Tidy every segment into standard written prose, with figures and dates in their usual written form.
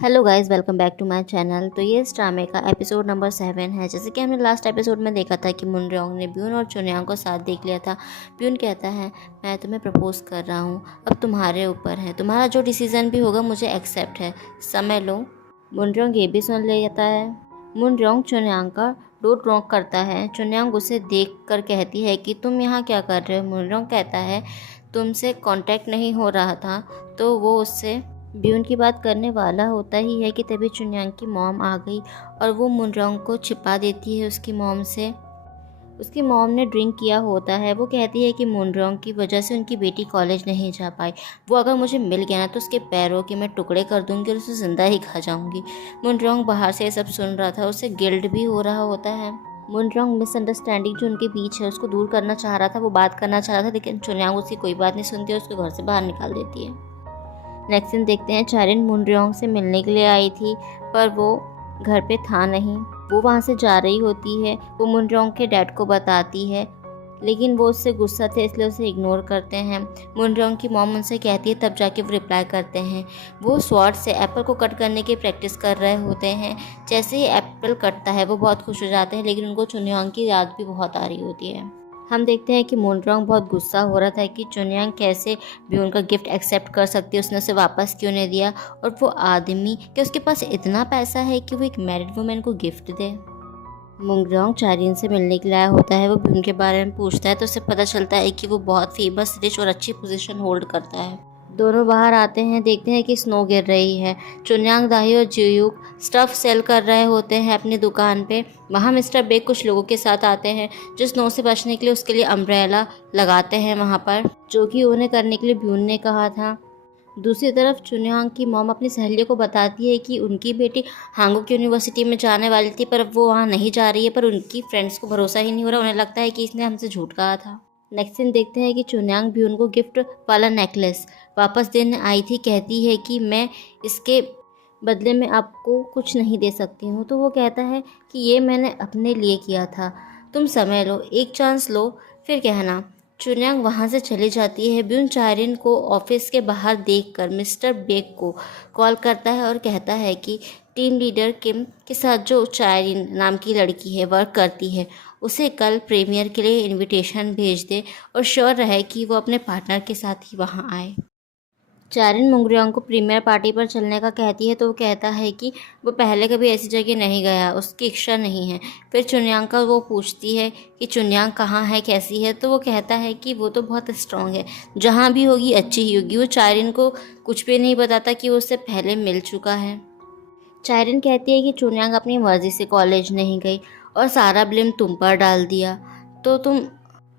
Hello guys, welcome back to my channel. तो ये इस ड्रामे का एपिसोड नंबर 7 है। जैसे कि हमने लास्ट एपिसोड में देखा था कि मुनरोंग ने ब्यून और चुनयांग को साथ देख लिया था। ब्यून कहता है, मैं तुम्हें प्रपोज कर रहा हूँ, अब तुम्हारे ऊपर है, तुम्हारा जो डिसीज़न भी होगा मुझे एक्सेप्ट है, समय लो। मुनरोंग ये भी सुन लेता है। मुनरोंग चुनयांग का डोर नॉक करता है। चुनयांग उसे देख कर कहती है कि तुम यहाँ क्या कर रहे हो। मुनरोंग कहता है, तुमसे कांटेक्ट नहीं हो रहा था। तो वो उससे ब्यून की बात करने वाला होता ही है कि तभी चुनयांग की मॉम आ गई और वो मुनरोंग को छिपा देती है उसकी मॉम से। उसकी मॉम ने ड्रिंक किया होता है। वो कहती है कि मुनरोंग की वजह से उनकी बेटी कॉलेज नहीं जा पाई। वो अगर मुझे मिल गया ना तो उसके पैरों के मैं टुकड़े कर दूंगी और उसे ज़िंदा ही खा जाऊंगी। मुनरोंग बाहर से ये सब सुन रहा था। उसे गिल्ट भी हो रहा होता है। मुनरोंग मिसअंडरस्टैंडिंग जो उनके बीच है उसको दूर करना चाह रहा था, वो बात करना चाह रहा था, लेकिन चुनयांग उसकी कोई बात नहीं सुनती और उसको घर से बाहर निकाल देती है। नेक्स्ट दिन देखते हैं, चारिन मुनरोंग से मिलने के लिए आई थी पर वो घर पे था नहीं। वो वहाँ से जा रही होती है। वो मुनरोंग के डैड को बताती है, लेकिन वो उससे गुस्सा थे इसलिए उसे इग्नोर करते हैं। मुनरोंग की मॉम उनसे कहती है, तब जाके वो रिप्लाई करते हैं। वो स्वॉर्ड से एप्पल को कट करने की प्रैक्टिस कर रहे होते हैं। जैसे ही एप्पल कटता है वो बहुत खुश हो जाते हैं, लेकिन उनको चुनयांग की याद भी बहुत आ रही होती है। हम देखते हैं कि मुनरोंग बहुत गुस्सा हो रहा था कि चुनयांग कैसे भी उनका गिफ्ट एक्सेप्ट कर सकती है, उसने उसे वापस क्यों नहीं दिया, और वो आदमी कि उसके पास इतना पैसा है कि वो एक मैरिड वुमेन को गिफ्ट दे। मुनरोंग चारिन से मिलने के लिए आया होता है। वो भी उनके बारे में पूछता है तो उसे पता चलता है कि वो बहुत फेमस, रिच और अच्छी पोजीशन होल्ड करता है। दोनों बाहर आते हैं। देखते हैं कि स्नो गिर रही है। चुनयांग, दाही और जियूक स्टफ सेल कर रहे होते हैं अपनी दुकान पे। वहाँ मिस्टर बेग कुछ लोगों के साथ आते हैं जो स्नो से बचने के लिए उसके लिए अम्ब्रेला लगाते हैं वहाँ पर, जो कि उन्हें करने के लिए ब्यून ने कहा था। दूसरी तरफ चुनयांग की मॉम अपनी सहेलियों को बताती है कि उनकी बेटी हांगुक यूनिवर्सिटी में जाने वाली थी पर अब वो वहाँ नहीं जा रही है, पर उनकी फ्रेंड्स को भरोसा ही नहीं हो रहा। उन्हें लगता है कि इसने हमसे झूठ कहा था। नेक्स्ट दिन देखते हैं कि चुनयांग भी उनको गिफ्ट वाला नेकलेस वापस देने आई थी। कहती है कि मैं इसके बदले में आपको कुछ नहीं दे सकती हूँ। तो वो कहता है कि ये मैंने अपने लिए किया था, तुम समय लो, एक चांस लो, फिर कहना। चुनयांग वहाँ से चली जाती है। ब्यून चारिन को ऑफिस के बाहर देखकर मिस्टर बेग को कॉल करता है और कहता है कि टीम लीडर किम के साथ जो चारिन नाम की लड़की है वर्क करती है, उसे कल प्रीमियर के लिए इनविटेशन भेज दे और श्योर रहे कि वो अपने पार्टनर के साथ ही वहाँ आए। चारिन मुंगरियोंग को प्रीमियर पार्टी पर चलने का कहती है तो वो कहता है कि वो पहले कभी ऐसी जगह नहीं गया, उसकी इच्छा नहीं है। फिर चुनयांग का वो पूछती है कि चुनयांग कहाँ है, कैसी है, तो वो कहता है कि वो तो बहुत स्ट्रांग है, जहाँ भी होगी अच्छी ही होगी। वो चारिन को कुछ भी नहीं बताता कि वो उससे पहले मिल चुका है। चारिन कहती है कि चुनयांग अपनी मर्जी से कॉलेज नहीं गई और सारा ब्लेम तुम पर डाल दिया, तो तुम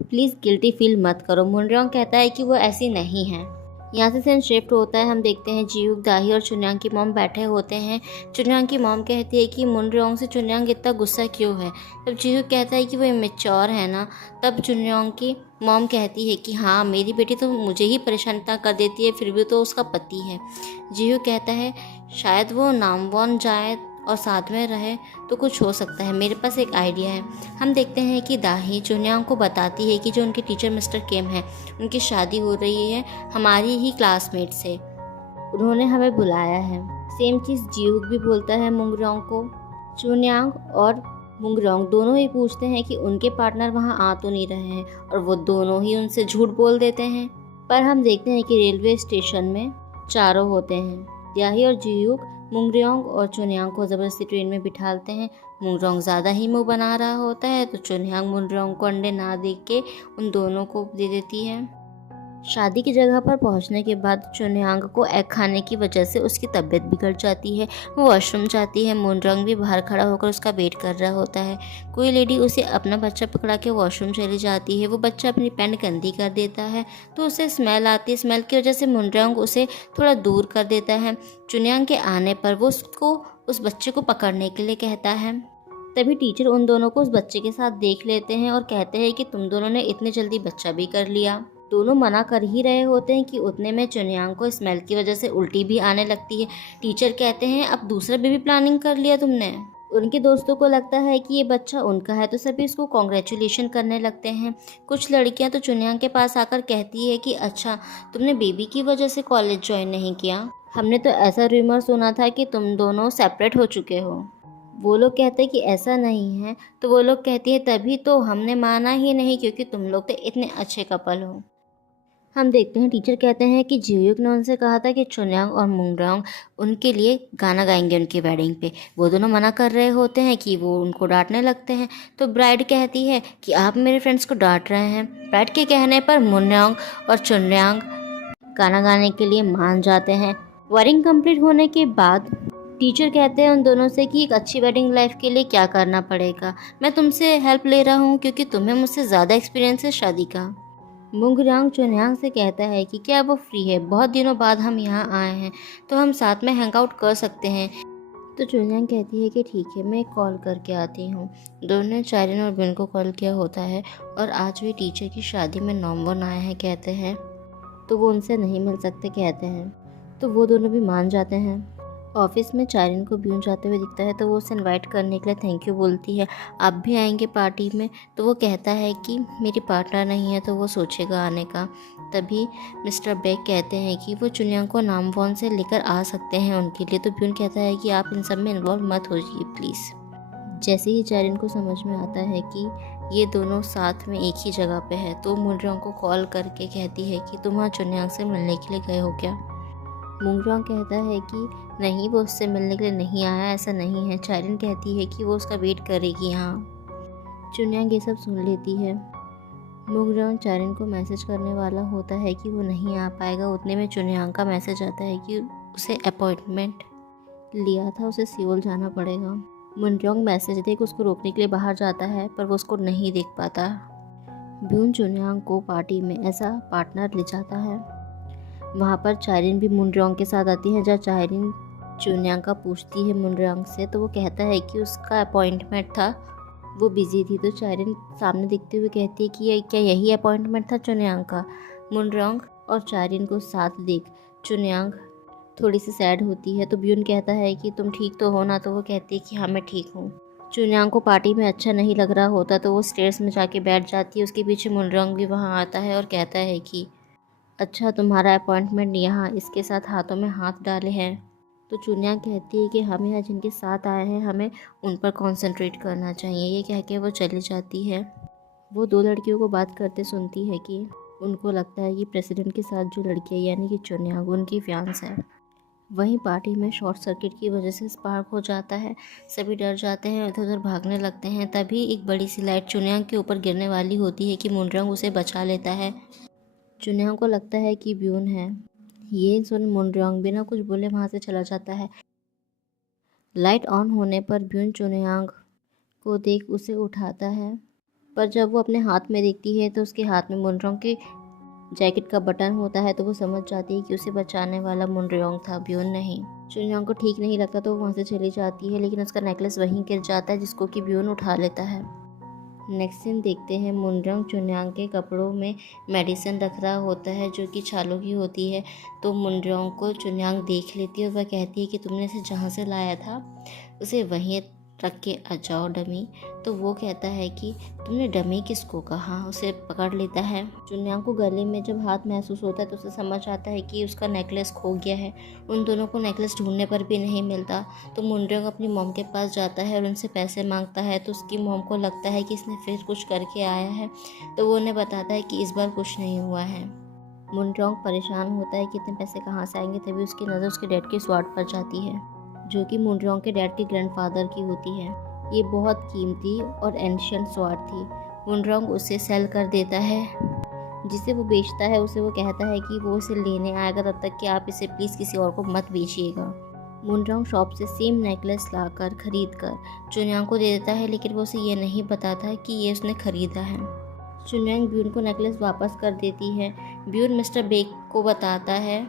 प्लीज़ गिल्टी फील मत करो। मुनरोंग कहता है कि वो ऐसी नहीं है। यहाँ से सीन शिफ्ट होता है। हम देखते हैं जियूक, दाही और चुनयांग की मॉम बैठे होते हैं। चुनयांग की मॉम कहती है कि मुनरोंग से चुनयांग इतना गुस्सा क्यों है। तब जियूक कहता है कि वो इमेच्योर है ना। तब चुनयांग की मॉम कहती है कि हाँ, मेरी बेटी तो मुझे ही परेशान इतना कर देती है, फिर भी तो उसका पति है। जियूक कहता है शायद वो नामवॉन जाए और साथ में रहे तो कुछ हो सकता है, मेरे पास एक आइडिया है। हम देखते हैं कि दाही चुनयांग को बताती है कि जो उनके टीचर मिस्टर किम हैं, उनकी शादी हो रही है हमारी ही क्लासमेट से, उन्होंने हमें बुलाया है। सेम चीज़ जियूक भी बोलता है मुंगरोंग को। चुनयांग और मुंगरोंग दोनों ही पूछते हैं कि उनके पार्टनर वहाँ आ तो नहीं रहे हैं, और वो दोनों ही उनसे झूठ बोल देते हैं। पर हम देखते हैं कि रेलवे स्टेशन में चारों होते हैं। दाही और जियूक मुंगरोंग और चुनयांग को ज़बरदस्ती ट्रेन में बिठाते हैं। मुंगरोंग ज़्यादा ही मुंह बना रहा होता है तो चुनयांग मुंगरोंग को अंडे ना दे के उन दोनों को दे देती है। शादी की जगह पर पहुंचने के बाद चुनयांग को एग खाने की वजह से उसकी तबीयत बिगड़ जाती है। वो वॉशरूम जाती है। मुनरोंग भी बाहर खड़ा होकर उसका वेट कर रहा होता है। कोई लेडी उसे अपना बच्चा पकड़ा के वॉशरूम चली जाती है। वो बच्चा अपनी पैंट गंदी कर देता है तो उसे स्मेल आती है। स्मेल की वजह से मुनरोंग उसे थोड़ा दूर कर देता है। चुनयांग के आने पर वो उसको उस बच्चे को पकड़ने के लिए कहता है। तभी टीचर उन दोनों को उस बच्चे के साथ देख लेते हैं और कहते हैं कि तुम दोनों ने इतनी जल्दी बच्चा भी कर लिया। दोनों मना कर ही रहे होते हैं कि उतने में चुनयांग को स्मेल की वजह से उल्टी भी आने लगती है। टीचर कहते हैं अब दूसरा बेबी प्लानिंग कर लिया तुमने। उनके दोस्तों को लगता है कि ये बच्चा उनका है तो सभी इसको कॉन्ग्रेचुलेशन करने लगते हैं। कुछ लड़कियां तो चुनयांग के पास आकर कहती है कि अच्छा, तुमने बेबी की वजह से कॉलेज ज्वाइन नहीं किया। हमने तो ऐसा रूमर सुना था कि तुम दोनों सेपरेट हो चुके हो। वो लोग कहते कि ऐसा नहीं है, तो वो लोग कहती है तभी तो हमने माना ही नहीं, क्योंकि तुम लोग तो इतने अच्छे कपल हो। हम देखते हैं टीचर कहते हैं कि जियोक ने उनसे कहा था कि चुनयांग और मुंगरॉन्ग उनके लिए गाना गाएंगे उनकी वेडिंग पे। वो दोनों मना कर रहे होते हैं कि वो उनको डांटने लगते हैं। तो ब्राइड कहती है कि आप मेरे फ्रेंड्स को डांट रहे हैं। ब्राइड के कहने पर मुंगरॉन्ग और चुनयांग गाना गाने के लिए मान जाते हैं। वेडिंग कंप्लीट होने के बाद टीचर कहते हैं उन दोनों से कि एक अच्छी वेडिंग लाइफ के लिए क्या करना पड़ेगा। मैं तुमसे हेल्प ले रहा हूँ क्योंकि तुम्हें मुझसे ज़्यादा एक्सपीरियंस है शादी का। मुंगरॉन्ग चुनयांग से कहता है कि क्या वो फ्री है, बहुत दिनों बाद हम यहाँ आए हैं तो हम साथ में हैंग आउट कर सकते हैं। तो चुनयांग कहती है कि ठीक है, मैं कॉल करके आती हूँ। दोनों ने चारिन और बिन को कॉल किया होता है और आज भी टीचर की शादी में नॉमवन आए हैं कहते हैं, तो वो उनसे नहीं मिल सकते कहते हैं। तो वो दोनों भी मान जाते हैं। ऑफिस में चारिन को ब्यून जाते हुए दिखता है तो वो उसे इनवाइट करने के लिए थैंक यू बोलती है। आप भी आएंगे पार्टी में? तो वो कहता है कि मेरी पार्टनर नहीं है तो वो सोचेगा आने का। तभी मिस्टर बेक कहते हैं कि वो चुनयांग को नामवॉन से लेकर आ सकते हैं उनके लिए। तो ब्यून कहता है कि आप इन सब में इन्वॉल्व मत होइए प्लीज़। जैसे ही चारिन को समझ में आता है कि ये दोनों साथ में एक ही जगह पे है, तो मुंगरॉन्ग को कॉल करके कहती है कि तुम वहाँ चुनयांग से मिलने के लिए गए हो क्या? मुंगरॉन्ग कहता है कि नहीं, वो उससे मिलने के लिए नहीं आया, ऐसा नहीं है। चारिन कहती है कि वो उसका वेट करेगी यहाँ। चुनयांग ये सब सुन लेती है। मुंगरॉन्ग चारिन को मैसेज करने वाला होता है कि वो नहीं आ पाएगा। उतने में चुनयांग का मैसेज आता है कि उसे अपॉइंटमेंट लिया था, उसे सियोल जाना पड़ेगा। मुंगरॉन्ग मैसेज देख उसको रोकने के लिए बाहर जाता है पर वो उसको नहीं देख पाता। ब्यून चुनयांग को पार्टी में ऐसा पार्टनर ले जाता है। वहाँ पर चारिन भी मुंगरॉन्ग के साथ आती है। जहाँ चारिन चुनयांग का पूछती है मुंगरॉन्ग से, तो वो कहता है कि उसका अपॉइंटमेंट था, वो बिजी थी। तो चारिन सामने देखते हुए कहती है कि क्या यही अपॉइंटमेंट था चुनयांग का? मुंगरॉन्ग और चारिन को साथ देख चुनयांग थोड़ी सी सैड होती है। तो ब्यून कहता है कि तुम ठीक तो हो ना? तो वो कहती है कि हाँ मैं ठीक हूँ। चुनयांग को पार्टी में अच्छा नहीं लग रहा होता तो वो स्टेयर्स में जाके बैठ जाती है। उसके पीछे मुंगरॉन्ग भी वहाँ आता है और कहता है कि अच्छा, तुम्हारा अपॉइंटमेंट यहाँ इसके साथ हाथों में हाथ डाले हैं। तो चुनयांग कहती है कि हम यहाँ जिनके साथ आए हैं हमें उन पर कॉन्सेंट्रेट करना चाहिए। ये कह के वो चली जाती है। वो दो लड़कियों को बात करते सुनती है कि उनको लगता है कि प्रेसिडेंट के साथ जो लड़की है यानी कि चुनयांग उनकी फियांस है। वहीं पार्टी में शॉर्ट सर्किट की वजह से स्पार्क हो जाता है। सभी डर जाते हैं, इधर उधर भागने लगते हैं। तभी एक बड़ी सी लाइट चुनयांग के ऊपर गिरने वाली होती है कि मुंगरॉन्ग उसे बचा लेता है। चुनयांग को लगता है कि ब्यून है। ये सुन मुंगरॉन्ग बिना कुछ बोले वहाँ से चला जाता है। लाइट ऑन होने पर ब्यून चुनयांग को देख उसे उठाता है, पर जब वो अपने हाथ में देखती है तो उसके हाथ में मुंगरॉन्ग के जैकेट का बटन होता है। तो वो समझ जाती है कि उसे बचाने वाला मुंगरॉन्ग था, ब्यून नहीं। चुनयांग को ठीक नहीं लगता तो वो वहाँ से चली जाती है, लेकिन उसका नेकलेस वहीं गिर जाता है जिसको कि ब्यून उठा लेता है। नेक्स्ट सीन देखते हैं मुंगरॉन्ग चुनयांग के कपड़ों में मेडिसिन रख रहा होता है जो कि छालों की होती है। तो मुंगरॉन्ग को चुनयांग देख लेती है और वह कहती है कि तुमने इसे जहाँ से लाया था उसे वहीं रख के आ जाओ डमी। तो वो कहता है कि तुमने डमी किसको कहा? उसे पकड़ लेता है। चुनयांग को गले में जब हाथ महसूस होता है तो उसे समझ आता है कि उसका नेकलेस खो गया है। उन दोनों को नेकलेस ढूंढने पर भी नहीं मिलता। तो मुंगरॉन्ग अपनी मॉम के पास जाता है और उनसे पैसे मांगता है। तो उसकी मॉम को लगता है कि इसने फिर कुछ करके आया है, तो वो उन्हें बताता है कि इस बार कुछ नहीं हुआ है। मुंगरॉन्ग परेशान होता है कि इतने पैसे कहाँ से आएंगे। तभी उसकी नज़र उसके डैड के स्वॉर्ड पर जाती है जो कि मुंगरॉन्ग के डैड के ग्रैंडफादर की होती है। ये बहुत कीमती और एंशिएंट स्वॉर्ड थी। मुंगरॉन्ग उसे सेल कर देता है। जिसे वो बेचता है उसे वो कहता है कि वो इसे लेने आएगा, तब तक कि आप इसे प्लीज़ किसी और को मत बेचिएगा। मुंगरॉन्ग शॉप से सेम नेकलेस लाकर खरीद कर चुनयांग को दे देता है, लेकिन वो उसे ये नहीं बताता कि ये उसने खरीदा है। चुनयांग ब्यून को नेकलेस वापस कर देती है। ब्यून मिस्टर बेक को बताता है,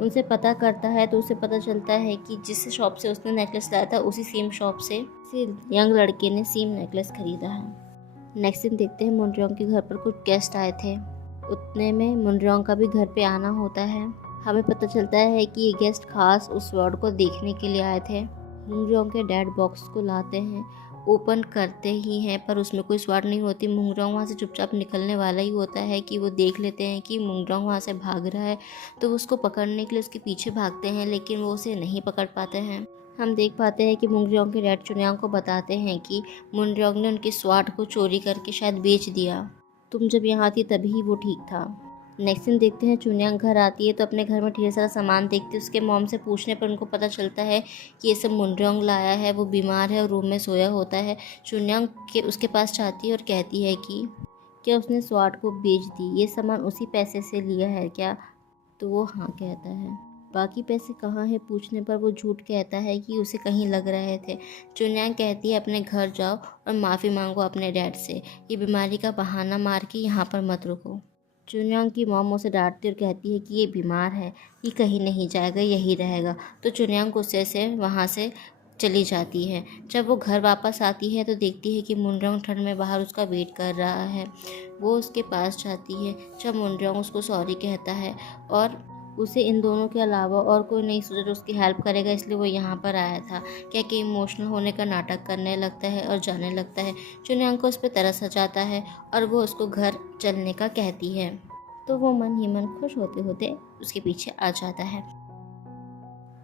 उनसे पता करता है तो उसे पता चलता है कि जिस शॉप से उसने नेकलेस लाया था उसी सेम शॉप से यंग लड़के ने सेम नेकलेस खरीदा है। नेक्स्ट दिन देखते हैं मुंगरॉन्ग के घर पर कुछ गेस्ट आए थे। उतने में मुंगरॉन्ग का भी घर पे आना होता है। हमें पता चलता है कि ये गेस्ट खास उस वर्ड को देखने के लिए आए थे। मुंगरॉन्ग के डैड बॉक्स को लाते हैं। ओपन करते ही हैं पर उसमें कोई स्वाद नहीं होती। मुंगरोंग वहाँ से चुपचाप निकलने वाला ही होता है कि वो देख लेते हैं कि मुंगरोंग वहाँ से भाग रहा है, तो वो उसको पकड़ने के लिए उसके पीछे भागते हैं, लेकिन वो उसे नहीं पकड़ पाते हैं। हम देख पाते हैं कि मुंगरोंग के डैड चुन्यांग को बताते हैं कि मुंगरोंग ने उनकी स्वाद को चोरी करके शायद बेच दिया। तुम जब यहाँ थी तभी वो ठीक था। नेक्स्ट दिन देखते हैं चुन्यांग घर आती है तो अपने घर में ढेर सारा सामान देखती है। उसके मॉम से पूछने पर उनको पता चलता है कि ये सब मुंगरोंग लाया है, वो बीमार है और रूम में सोया होता है। चुन्यांग के उसके पास जाती है और कहती है कि क्या उसने स्वाड को बेच दी, ये सामान उसी पैसे से लिया है क्या? तो वो हाँ कहता है। बाकी पैसे कहाँ है पूछने पर वो झूठ कहता है कि उसे कहीं लग रहे थे। चुन्यांग कहती है अपने घर जाओ और माफ़ी मांगो अपने डैड से, ये बीमारी का बहाना मार के यहाँ पर मत रुको। चुन्यांग की मॉम उसे डांटती और कहती है कि ये बीमार है, ये कहीं नहीं जाएगा, यही रहेगा। तो चुन्यांग गुस्से से वहाँ से चली जाती है। जब वो घर वापस आती है तो देखती है कि मुंगरोंग ठंड में बाहर उसका वेट कर रहा है। वो उसके पास जाती है। जब मुंगरोंग उसको सॉरी कहता है और उसे इन दोनों के अलावा और कोई नहीं सोचा जो उसकी हेल्प करेगा, इसलिए वो यहाँ पर आया था। क्या कि इमोशनल होने का नाटक करने लगता है और जाने लगता है। चुन्यांग को उस पर तरस आ जाता है और वो उसको घर चलने का कहती है, तो वो मन ही मन खुश होते होते उसके पीछे आ जाता है।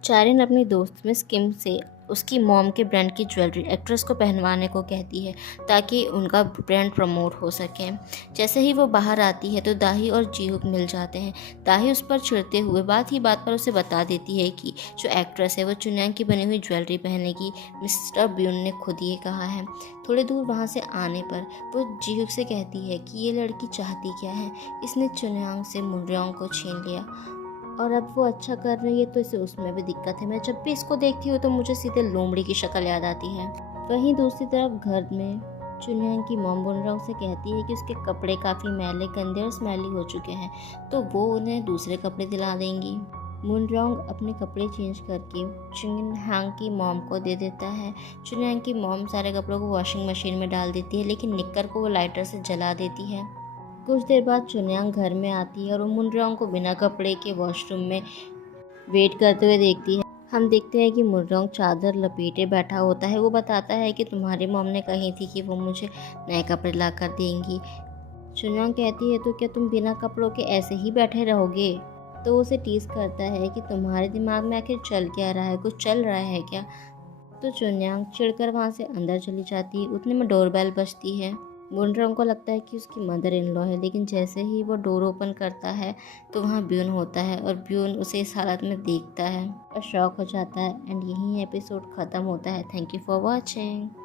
चारिन अपनी दोस्त मिस किम से उसकी मॉम के ब्रांड की ज्वेलरी एक्ट्रेस को पहनवाने को कहती है ताकि उनका ब्रांड प्रमोट हो सके। जैसे ही वो बाहर आती है तो दाही और जीहुक मिल जाते हैं। दाही उस पर चिढ़ते हुए बात ही बात पर उसे बता देती है कि जो एक्ट्रेस है वो चुन्यांग की बनी हुई ज्वेलरी पहनेगी, मिस्टर ब्यून ने खुद ये कहा है। थोड़ी दूर वहाँ से आने पर वो जीहुक से कहती है कि ये लड़की चाहती क्या है, इसने चुन्यांग से मुंगरोंग को छीन लिया और अब वो अच्छा कर रही है तो इसे उसमें भी दिक्कत है। मैं जब भी इसको देखती हूँ तो मुझे सीधे लोमड़ी की शक्ल याद आती है। वहीं दूसरी तरफ घर में चुन्यांग की मॉम मुंगरोंग से कहती है कि उसके कपड़े काफ़ी मैले, गंदे और स्मेली हो चुके हैं, तो वो उन्हें दूसरे कपड़े दिला देंगी। मुंगरोंग अपने कपड़े चेंज करके चुन्यांग की मॉम को दे देता है। चुन्यांग की मॉम सारे कपड़ों को वॉशिंग मशीन में डाल देती है, लेकिन निक्कर को वो लाइटर से जला देती है। कुछ देर बाद चुन्यांग घर में आती है और वो मुंगरोंग को बिना कपड़े के वॉशरूम में वेट करते हुए देखती है। हम देखते हैं कि मुंगरोंग चादर लपेटे बैठा होता है। वो बताता है कि तुम्हारी मॉम ने कही थी कि वो मुझे नए कपड़े ला कर देंगी। चुन्यांग कहती है तो क्या तुम बिना कपड़ों के ऐसे ही बैठे रहोगे? तो उसे टीज करता है कि तुम्हारे दिमाग में आखिर चल क्या रहा है, कुछ चल रहा है क्या? तो चुन्यांग चिढ़कर वहाँ से अंदर चली जाती है। उतने में डोरबेल बजती है। मुंगरोंग को लगता है कि उसकी मदर इन लॉ है, लेकिन जैसे ही वो डोर ओपन करता है तो वहाँ ब्यून होता है और ब्यून उसे इस हालत में देखता है और शॉक हो जाता है। एंड यही एपिसोड ख़त्म होता है। Thank you for watching.